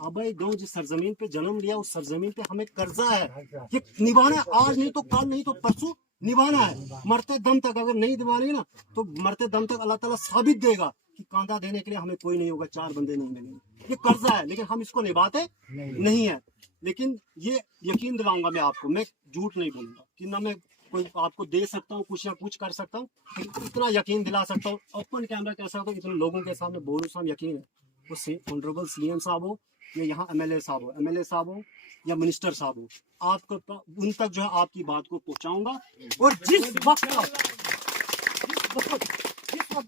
आबाई गांव जिस सरजमीन पे जन्म लिया उस सरजमीन पे हमें कर्जा है, ये निभाना है, आज नहीं तो कल नहीं तो परसों निभाना है। मरते दम तक अगर नहीं निभाएंगे ना तो मरते दम तक अल्लाह ताला साबित देगा कि कांदा देने के लिए हमें कोई नहीं होगा, 4 बंदे नहीं मिलेंगे। ये कर्जा है लेकिन हम इसको निभाते नहीं है। लेकिन ये यकीन दिलाऊंगा मैं आपको, मैं झूठ नहीं बोलूंगा कि ना मैं कोई आपको दे सकता हूँ कुछ या कुछ कर सकता हूँ, इतना यकीन दिला सकता हूँ, ओपन कैमरा कह सकता हूँ, इतने लोगों के सामने बोलूँ यकीन है। वो ऑनरेबल सीएम साहब हो या यहाँ एमएलए साहब हो या मिनिस्टर साहब हो, आपको उन तक जो है आपकी बात को पहुंचाऊंगा। और जिस वक्त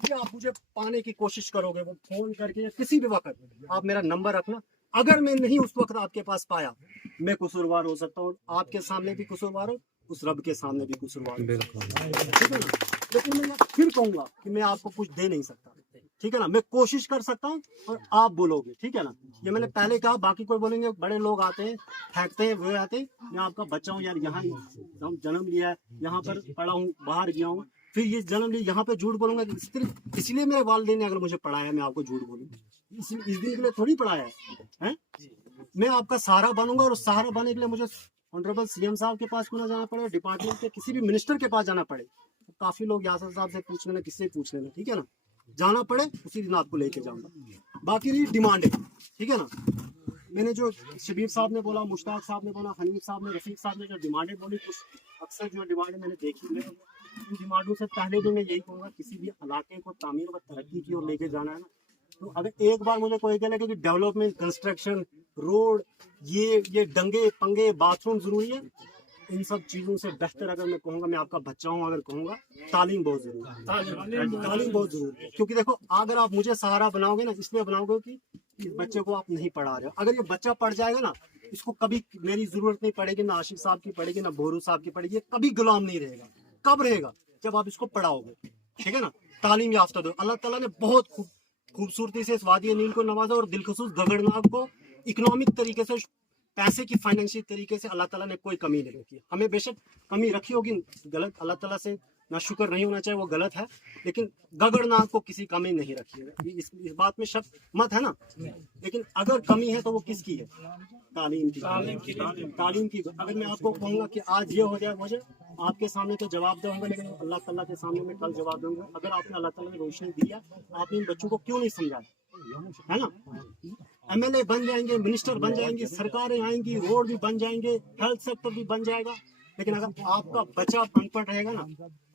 भी आप मुझे पाने की कोशिश करोगे, वो फोन करके या किसी भी वक्त आप मेरा नंबर रखना। अगर मैं नहीं उस वक्त आपके पास पाया, मैं कसूरवार हो सकता हूँ, आपके सामने भी कसूरवार हो, उस रब के सामने भी कसूरवार हो, ठीक है ना। लेकिन मैं फिर कहूंगा कि मैं आपको कुछ दे नहीं सकता, ठीक है ना। मैं कोशिश कर सकता हूँ और आप बोलोगे, ठीक है ना। ये मैंने पहले कहा, बाकी कोई बोलेंगे बड़े लोग आते हैं फेंकते हैं वो आते हैं, मैं आपका बच्चा हूँ यार, यहाँ जन्म लिया है, यहाँ पर पढ़ा हूँ, बाहर गया हूँ, फिर ये जन्म लिया, यहाँ पे झूठ बोलूंगा इसलिए मेरे वालिदैन ने अगर मुझे पढ़ाया मैं आपको झूठ बोलूंगा, इस दिन के लिए थोड़ी पढ़ाया है। मैं आपका सहारा बनूंगा और सहारा बनने के लिए मुझे ऑनरेबल सीएम साहब के पास क्यों ना जाना पड़े, डिपार्टमेंट के किसी भी मिनिस्टर के पास जाना पड़े, तो काफी लोग यासर साहब से पूछ लेना, किससे पूछ लेना, ठीक है ना, जाना पड़े उसी दिन आपको लेके जाऊंगा। बाकी रही डिमांड है, ठीक है ना। मैंने जो शबीर साहब ने बोला, मुश्ताक साहब ने बोला, हनीफ साहब ने, रफीक साहब ने जो डिमांडें बोली, कुछ अक्सर जो डिमांडें मैंने देखी है, उन डिमांडों से पहले भी मैं यही कहूँगा, किसी भी इलाके को तामीर व तरक्की की ओर लेके जाना है ना, तो अगर एक बार मुझे कोई कहे कि डेवलपमेंट, कंस्ट्रक्शन, रोड, ये दंगे पंगे, बाथरूम जरूरी है, इन सब चीजों से बेहतर अगर मैं कहूँगा, मैं आपका बच्चा हूँ अगर कहूँगा, तालीम बहुत जरूरी है, तालीम बहुत जरूरी है। क्योंकि देखो, अगर आप मुझे सहारा बनाओगे ना, इसलिए बनाओगे कि इस बच्चे को आप नहीं पढ़ा रहे हो। अगर ये बच्चा पढ़ जाएगा ना, इसको कभी मेरी जरूरत नहीं पड़ेगी, ना आशिफ साहब की पड़ेगी, ना बोरू साहब की पड़ेगी, कभी गुलाम नहीं रहेगा। कब रहेगा? जब आप इसको पढ़ाओगे, ठीक है ना। तालीम याफ्ता दो। अल्लाह ताला ने बहुत खूबसूरती से इस वादी नील को नवाजा और दिलखसूस गगरनाग को इकोनॉमिक तरीके से, पैसे की फाइनेंशियल तरीके से अल्लाह ताला ने कोई कमी नहीं रखी। हमें बेशक कमी रखी होगी, गलत, अल्लाह ताला से ना शुक्र नहीं होना चाहिए, वो गलत है, लेकिन गगरनाग को किसी कमी नहीं रखी है, इस बात में शक मत है ना। लेकिन अगर कमी है तो वो किसकी है? तालीम की। तालीम की। अगर मैं आपको कहूँगा कि आज ये हो जाए, मुझे आपके सामने तो जवाब दूंगा, लेकिन अल्लाह ताला के सामने मैं कल जवाब दूंगा। अगर आपने अल्लाह ताला ने रोशनी दिया, आपने इन बच्चों को क्यों नहीं समझाया, है ना। एमएलए बन जाएंगे, मिनिस्टर बन जाएंगे, सरकारें आएंगी, रोड भी बन जाएंगे, हेल्थ सेक्टर भी बन जाएगा, लेकिन अगर आपका बच्चा अनपढ़ रहेगा ना,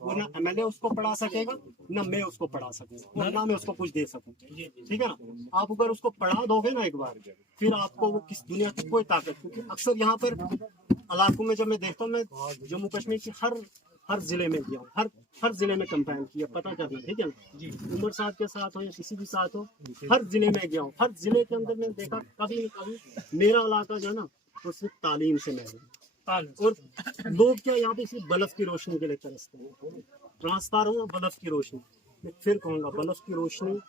वो ना एमएलए उसको पढ़ा सकेगा, ना मैं उसको पढ़ा सकूंगा, और ना मैं उसको कुछ दे सकूँ, ठीक है ना। आप अगर उसको पढ़ा दोगे ना एक बार, फिर आपको वो किस दुनिया की कोई ताकत, क्योंकि अक्सर यहाँ पर इलाकों में जब मैं देखता हूँ, मैं जम्मू कश्मीर की हर जिले में गया हूँ, हर जिले में कंपेन किया, पता करना, ठीक है ना। उमर साहब के साथ हो या किसी भी साथ हो, हर जिले में गया हूँ, हर जिले के अंदर मैं देखा कभी न कभी मेरा इलाका जो है ना, वो सिर्फ तालीम से महरूम, और लोग क्या यहाँ पे सिर्फ बल्ब की रोशनी के लिए तरसते हैं। ट्रांसफार्मर बल्ब की रोशनी, मैं फिर कहूँगा, बल्ब की रोशनी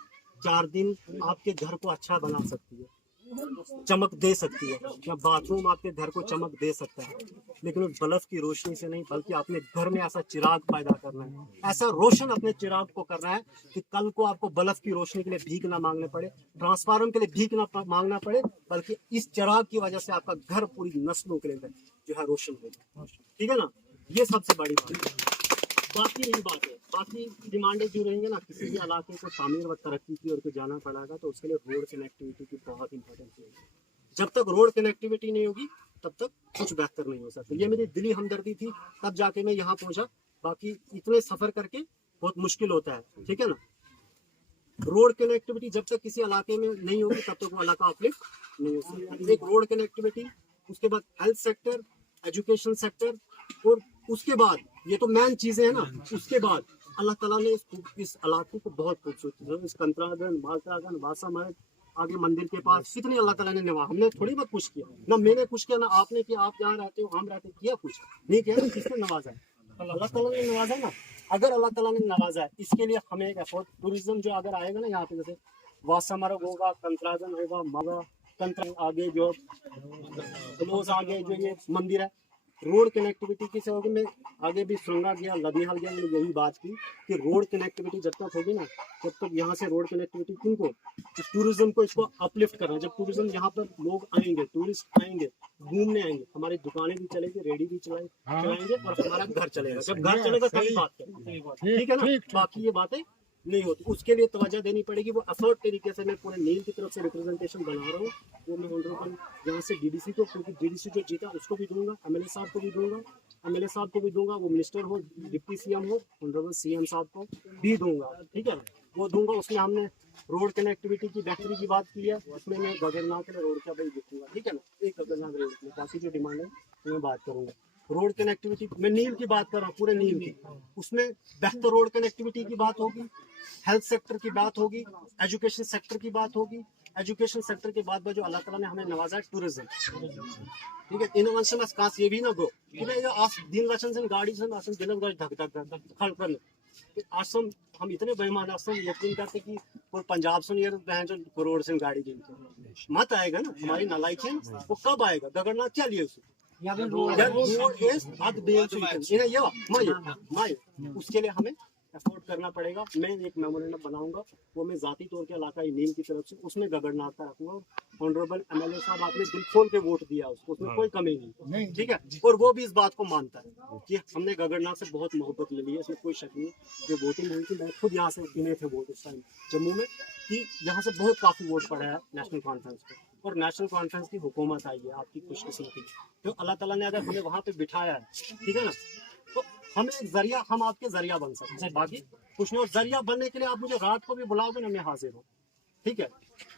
4 दिन आपके घर को अच्छा बना सकती है, चमक दे सकती है, या बाथरूम आपके घर को चमक दे सकता है, लेकिन उस बल्ब की रोशनी से नहीं, बल्कि अपने घर में ऐसा चिराग पैदा करना है, ऐसा रोशन अपने चिराग को करना है कि कल को आपको बल्ब की रोशनी के लिए भीख ना मांगने पड़े, ट्रांसफार्मर के लिए भीख ना मांगना पड़े, बल्कि इस चिराग की वजह से आपका घर पूरी नस्लों के लिए जो है रोशन होगा, ठीक है ना। ये सबसे बड़ी बात है। बाकी यही बात है, बाकी डिमांडें जो रहेंगे ना, किसी भी इलाके को तामीर व तरक्की की ओर जाना पड़ेगा, तो उसके लिए रोड कनेक्टिविटी की बहुत इंपॉर्टेंस है। जब तक रोड कनेक्टिविटी नहीं होगी तब तक कुछ बेहतर नहीं हो सकता। ये मेरी दिली हमदर्दी थी, तब जाके मैं यहाँ पहुंचा। बाकी इतने सफर करके बहुत मुश्किल होता है, ठीक है ना। रोड कनेक्टिविटी जब तक किसी इलाके में नहीं होगी तब तक वो इलाका अपलिफ्ट नहीं हो सकता। एक रोड कनेक्टिविटी, उसके बाद हेल्थ सेक्टर, एजुकेशन सेक्टर, और उसके बाद ये तो मेन चीजें हैं ना, उसके बाद अल्लाह ताला ने इस इलाके को बहुत खूबसूरत, इस कंतरागन, मालकागन, वासामर्ग, आगे मंदिर के पास कितने अल्लाह ताला ने नवा, हमने थोड़ी बहुत कुछ किया ना, मैंने कुछ किया ना आपने किया, आप जहाँ रहते हो, हम रहते, किया कुछ नहीं किया, किसने नवाजा है? अल्लाह ताला ने नवाजा ना। अगर अल्लाह ताला ने नवाजा है, इसके लिए हमें एक एफर्ट, टूरिज्म जो अगर आएगा ना यहाँ पे, जैसे वासामर्ग होगा, कंतरागन होगा, मगा कंतरा, आगे जो आगे जो ये मंदिर है, रोड कनेक्टिविटी की से होगी। मैं आगे भी सुरंगा गया, लदनिहाल गया, मैंने यही बात की कि रोड कनेक्टिविटी जब तक होगी ना, तब तक यहाँ से रोड कनेक्टिविटी किनको, टूरिज्म को, इसको अपलिफ्ट करना। जब टूरिज्म यहाँ पर लोग आएंगे, टूरिस्ट आएंगे, घूमने आएंगे, हमारी दुकानें भी चलेगी, रेडी भी चलाएंगे और हमारा घर चलेगा। जब घर चलेगा तभी बात करेंगे, ठीक है ना। बाकी ये बातें नहीं होती, उसके लिए तवज्जो देनी पड़ेगी। वो एफर्ट तरीके से मैं पूरे नील की तरफ से रिप्रेजेंटेशन बना रहा हूँ, वो मैं ऑनरेबल यहाँ से डीडीसी को, क्योंकि डीडीसी जो जीता उसको भी दूंगा, एमएलए साहब को भी दूंगा, एमएलए साहब को भी दूंगा, वो मिनिस्टर हो, डिप्टी सीएम हो, ऑनरेबल सीएम साहब को भी दूंगा, ठीक है, वो दूंगा। उसमें हमने रोड कनेक्टिविटी की बेहतरी की बात की है, उसमें मैं गगरनाथ के रोड का भी दिखूंगा, ठीक है ना, एक गगरनाथ रोड की बाकी जो डिमांड है मैं बात करूंगा। रोड कनेक्टिविटी मैं नील की बात कर रहा हूँ, पूरे नील की, उसमें बेहतर रोड कनेक्टिविटी की बात होगी, हेल्थ सेक्टर की बात होगी, एजुकेशन सेक्टर की बात होगी। एजुकेशन सेक्टर के बाद जो अल्लाह ताला ने हमें नवाजा है टूरिज्म, ठीक है, इनोवेशन काश ये भी ना गो कि भाई आज दिन वचन से गाड़ी से आसम दिलन गज धक धक धक खड़ कर आसम हम इतने बेईमान आसम यकीन करते कि वो पंजाब से ये जो करोड़ से गाड़ी गिनते मत आएगा ना, हमारी नालायक है वो कब आएगा। गगरनाथ क्या लिए उसे उसके लिए हमें एफोर्ड करना पड़ेगा। मैं एक मेमोरेंडम बनाऊंगा, वो मैं जाती तौर के इलाकाई नीम की तरफ से उसमें गगरनाथ का रखूंगा। ऑनरेबल एमएलए साहब आपने दिल खोल के वोट दिया उसको, उसमें कोई कमी नहीं, ठीक है, और वो भी इस बात को मानता है कि हमने गगरनाथ से बहुत मोहब्बत मिली है, इसमें कोई शक नहीं। जो वोटिंग हुई थी मैं खुद यहाँ से गिने थे वोट उस टाइम जम्मू में, कि यहाँ से बहुत काफ़ी वोट पड़ा है नेशनल कॉन्फ्रेंस पे, और नेशनल कॉन्फ्रेंस की हुकूमत आई है आपकी खुशकिस्मती। तो अल्लाह ताला ने अगर हमें वहाँ पे बिठाया है, ठीक है ना, तो हम एक जरिया, हम आपके जरिया बन सकते हैं, बाकी कुछ नहीं। और जरिया बनने के लिए आप मुझे रात को भी बुलाओगे ना, मैं हाजिर हूँ, ठीक है।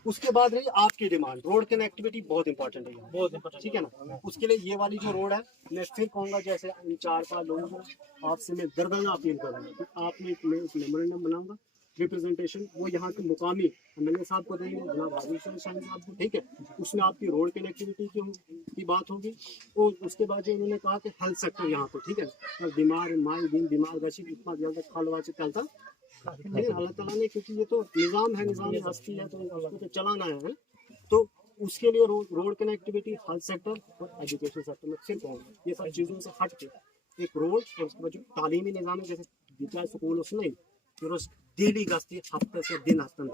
उसके बाद रही आपकी डिमांड, रोड कनेक्टिविटी बहुत इंपॉर्टेंट है, बहुत इंपॉर्टेंट, ठीक है ना। उसके लिए ये वाली जो रोड है, मैं फिर कहूँगा जैसे इन 4-5 लोगों को आपसे मैं दर्दाना अपील करूँगा कि आपने मैं एक मेमोरेंडम बनाऊंगा रिप्रेजेंटेशन, वो यहाँ के मुकामी एमएलए साहब को देंगे, जनाब आदिल शाहीन साहब को, ठीक है। उसमें आपकी रोड कनेक्टिविटी की बात होगी, और उसके बाद जो उन्होंने कहा कि हेल्थ सेक्टर यहाँ पर, ठीक है, और बीमार माई दिन बीमार गशी इतना जल्द खालवा से चलता है अल्लाह ताला ने, क्योंकि ये तो निज़ाम है, निज़ाम हस्ती है, तो उसको तो चलाना है। तो उसके लिए रोड कनेक्टिविटी, हेल्थ सेक्टर और एजुकेशन सेक्टर में फिर कहूँगा ये सब चीज़ों से हट के एक रोड, और उसके बाद जो तालीमी निज़ाम है, जैसे विद्या स्कूल उसमें फिर उस डेली गश्ती हफ्ते से दिन हफ्तन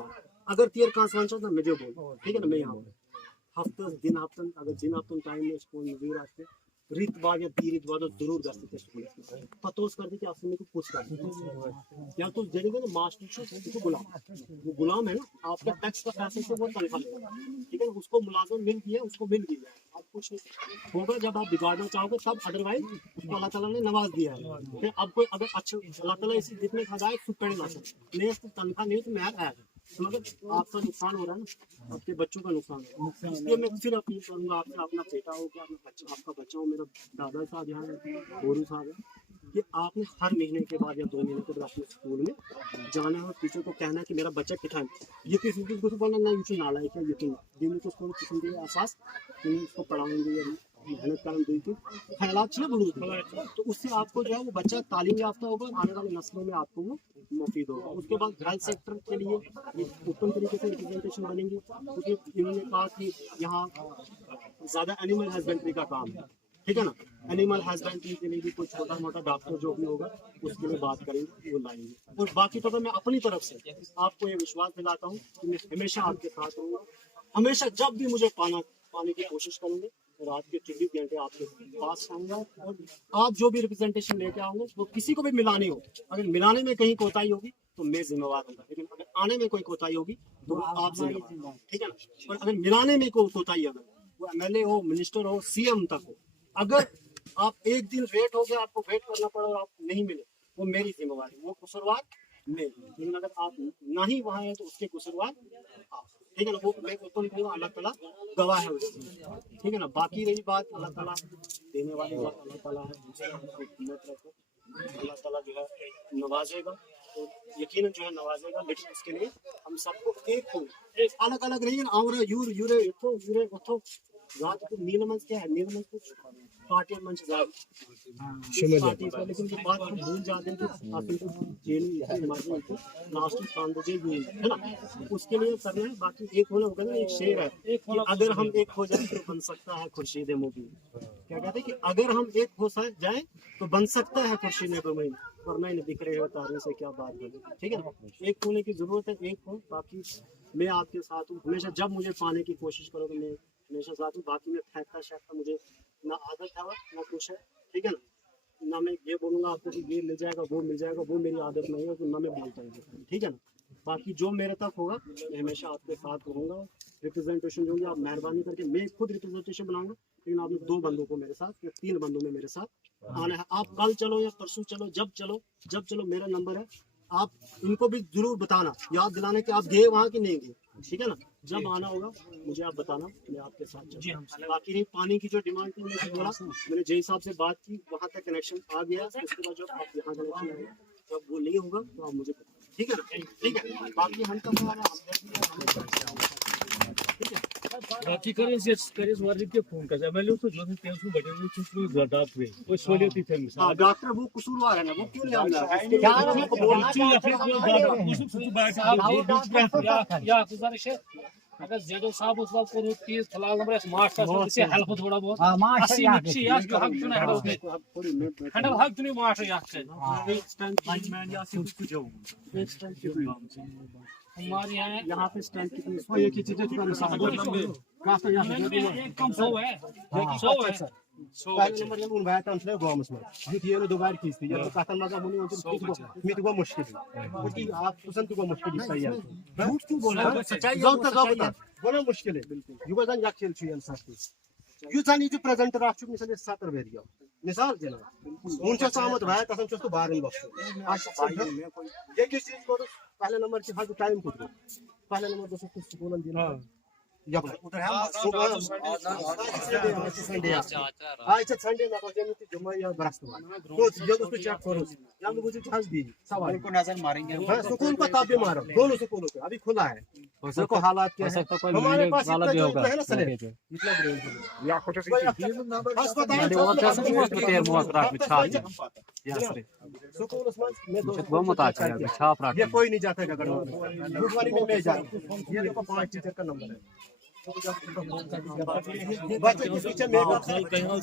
अगर तीर कहाँ से तो मुझे बोल, ठीक है ना, मैं यहाँ हफ्ते दिन हफ्तन अगर दिन हफ्तन टाइम में स्कूल मजदूर आते रीत बाद या दी रीत बाद जरूर गश्ती थे स्कूल पतोस कर दी कि आपसे मेरे को कुछ कर या तो देंगे ना मास्टर को गुलाम, वो गुलाम है ना, आपका टैक्स का पैसे से वो तनख्वाह लेगा, ठीक है, उसको मुलाजम मिल गया, उसको मिल गया, आप कुछ नहीं होगा जब आप बिगाड़ना चाहोगे तब, अदरवाइज उसको अल्लाह ताला ने नवाज दिया है। फिर अब कोई अगर अच्छा अल्लाह ताला इसी जितने खजाए सुख पड़े ना सकते नहीं, उसको तनख्वाह नहीं तो मैं आया तो मगर आपका नुकसान हो रहा है ना, आपके बच्चों का नुकसान हो रहा है। इसलिए मैं फिर अपील करूँगा आपसे, अपना बेटा हो क्या अपना बच्चा, आपका बच्चा हो, मेरा दादा साहब यहाँ है, गोरू साहब है, कि आपने हर महीने के बाद या 2 महीने के बाद अपने स्कूल में जाना है और टीचर को कहना है कि मेरा बच्चा कितना है, ये किसी को बोलना ना यूँ नाला है क्या, ये दिन को उसको किस्म के आसास उसको पढ़ाएंगे या मेहनत करम दी थी ख्यालात ना बढ़ू, तो उससे आपको जो है वो बच्चा तालीम याफ्ता होगा, आने वाले नस्लों में आपको वो मुफीद होगा। उसके बाद हेल्थ सेक्टर के लिए एक उत्तम तरीके से रिप्रेजेंटेशन बनेंगी, क्योंकि इन्होंने कहा कि यहाँ ज़्यादा एनिमल हस्बेंड्री का काम है, ठीक है ना, एनिमल हस्बेंड्री के लिए भी कोई छोटा मोटा डॉक्टर जो भी होगा उसके लिए बात करेंगे, वो लाएंगे। और बाकी तो मैं अपनी तरफ से आपको ये विश्वास दिलाता हूँ कि मैं हमेशा आपके साथ रहूँगा, हमेशा जब भी मुझे पाने की कोशिश करूँगे, रात के 24 घंटे आपके पास आऊँगा, और आप जो भी रिप्रेजेंटेशन लेके आओगे वो किसी को भी मिलानी हो, अगर मिलाने में कहीं कोताही होगी तो मैं जिम्मेवार हूँ, लेकिन अगर आने में कोई कोताही होगी तो आप जिम्मेवार, ठीक है ना। और अगर मिलाने में कोई कोताही, अगर वो एमएलए हो, मिनिस्टर हो, सीएम तक हो, अगर आप एक दिन वेट हो गया, आपको वेट करना पड़ा और आप नहीं मिले, वो मेरी जिम्मेवारी, वो कसूरवार नहीं। लेकिन अगर आप ना ही वहाँ हैं तो उसके कसूरवार आप, ठीक है ना, वो मैं तो अल्लाह ताला गवाह है उसकी, ठीक है ना। बाकी रही बात अल्लाह ताला देने वाली बात अल्लाह ताला है, अल्लाह ताला जो है नवाजेगा, तो यकीनन जो है नवाजेगा, लेकिन उसके लिए हम सबको एक हो, अलग अलग नहीं है, आमरा यूरे उठो रात को नीलमंच क्या है, नीलमंच को पार्टी मंच पार्टी पर, लेकिन ये बात हम भूल जाते हैं कि आखिर तो जेल लास्ट खानदे है ना, उसके लिए करना है। बाकी एक होना होगा ना, एक शेर है कि अगर हम एक हो जाए तो बन सकता है खुर्शीद मुबीन। क्या कहते हैं कि अगर हम एक हो जाए तो बन सकता है खुर्शीद मुबीन, वरना इन बिखरे हुए तारों से क्या बात बने। ठीक है ना, एक होने की जरूरत है, एक हो। बाकी मैं आपके साथ हूँ हमेशा, जब मुझे पाने की कोशिश करोगे मैं हमेशा साथ हूँ। बाकी मैं फेंकता शेंकता मुझे ना आदत है ना कुछ है, ठीक है ना। ना मैं ये बोलूँगा आपको कि ये मिल जाएगा वो मिल जाएगा, वो मेरी आदत नहीं है, तो ना मैं बोलता हूँ, ठीक है ना। बाकी जो मेरे तक होगा मैं हमेशा आपके साथ रहूँगा। रिप्रेजेंटेशन जो होगी आप मेहरबानी करके, मैं खुद रिप्रेजेंटेशन बनाऊंगा, लेकिन आप 2 बंदों को मेरे साथ या 3 बंदों में मेरे साथ आना है। आप कल चलो या परसों चलो, जब चलो मेरा नंबर है। आप इनको भी जरूर बताना, याद दिलाना कि आप गए वहाँ कि नहीं गए, ठीक है ना। जब आना होगा मुझे आप बताना, मैं आपके साथ चलूंगा। बाकी नहीं, पानी की जो डिमांड थी मैंने बोला, मैंने जय साहब से बात की, वहाँ तक कनेक्शन आ गया। उसके बाद जब आप यहाँ कनेक्शन आएगा, जब वो नहीं होगा तो आप मुझे बताना, ठीक है ना। ठीक है, बाकी हम तो ठीक है। बाकी करें वार्ड के फोन कर मैं उसको जो टेंशन बैठे हुए चुप गदाप हुए वो सोले थी थे हां, डॉक्टर वो कसूरवार है ना, वो क्यों ले आना क्या हमको बोलना चाहिए या गुजारिश है अगर जेडो साहब उस वक्त को तीस फिलहाल नंबर मास्टर से हेल्प थोड़ा बहुत अस्सी निक्सी या जो हक चुने हैंडल हक चुने मास्टर या मैन या से कुछ जाऊंगा हमारे यहाँ पे स्टैंड कितनी है? एक ही चीज़ है, काफी यहाँ एक कम 100 है 100 है पहले नंबर ये भाई था उसने गांव में ये ने दोबारा की थी, ये कातल मजा होनी होती मी तो मुश्किल है आप पसंद को मुश्किल सही है। झूठ क्यों बोला, सच्चाई जाओ बोला मुश्किल है बिल्कुल। युवा जन याक्ष छु इंसान की युवा नी जो प्रेजेंटर आछु मिसाल 70 वेरियो मिसाल देना उनसे सहमत भाई तसन छ तो बाहर इन बक्सो ये किस चीज को पहले नंबर की हां टाइम को पहले नंबर दोस्तों कुछ बोलन देना या उधर हम संडे अच्छा संडे ना बजे में जुम्मा या बरसवा तो ये दोस्तों चेक करो या हम मुझे चार्ज दी सवाल को नजर मारेंगे सुकून को ताबे मारो दोनों सुकूनों पे अभी खुला है देखो हालात क्या है हमारे पास इतना जो है ना सर इतना ब्रेन या कुछ सुकून उस्मान ये कोई नहीं जाता झगड़ा बुधवारी में मैं जा ये देखो 5 टीचर का नंबर है बच्चे के पीछे मैं रोड बाकी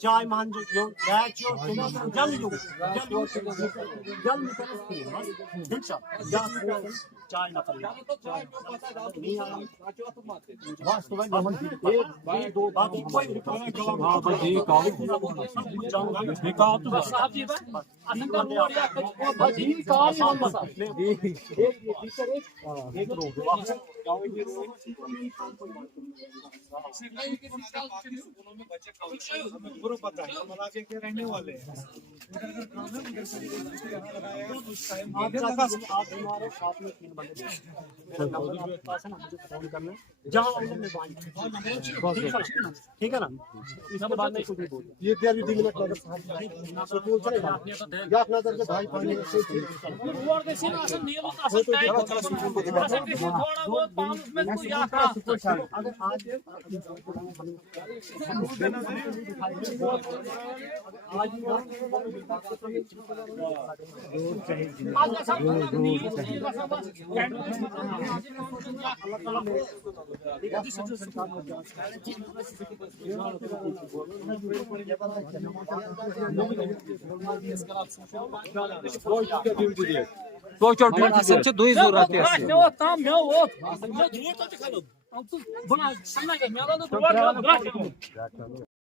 चाय मान जो बैच जो जल जल चाय ना नहीं एक दो बाकी कोई पता है मलाके के रहने वाले आप हमारे साथ में मेरा नंबर आपके पास है ना, मुझे फोन करना है जहाँ होगा मैं वहीं, ठीक है ना। इसके बाद में कुछ नहीं बोलूँ। ये 2 मिनट लगे स्कूल चलेगा या अपना करके भाई पानी से روڈ کے سین اصل نیل اصل ٹائم اصل کسی تھوڑا بہت پانس میں کو یا کا اگر آج بنا سنہ کے میرا تو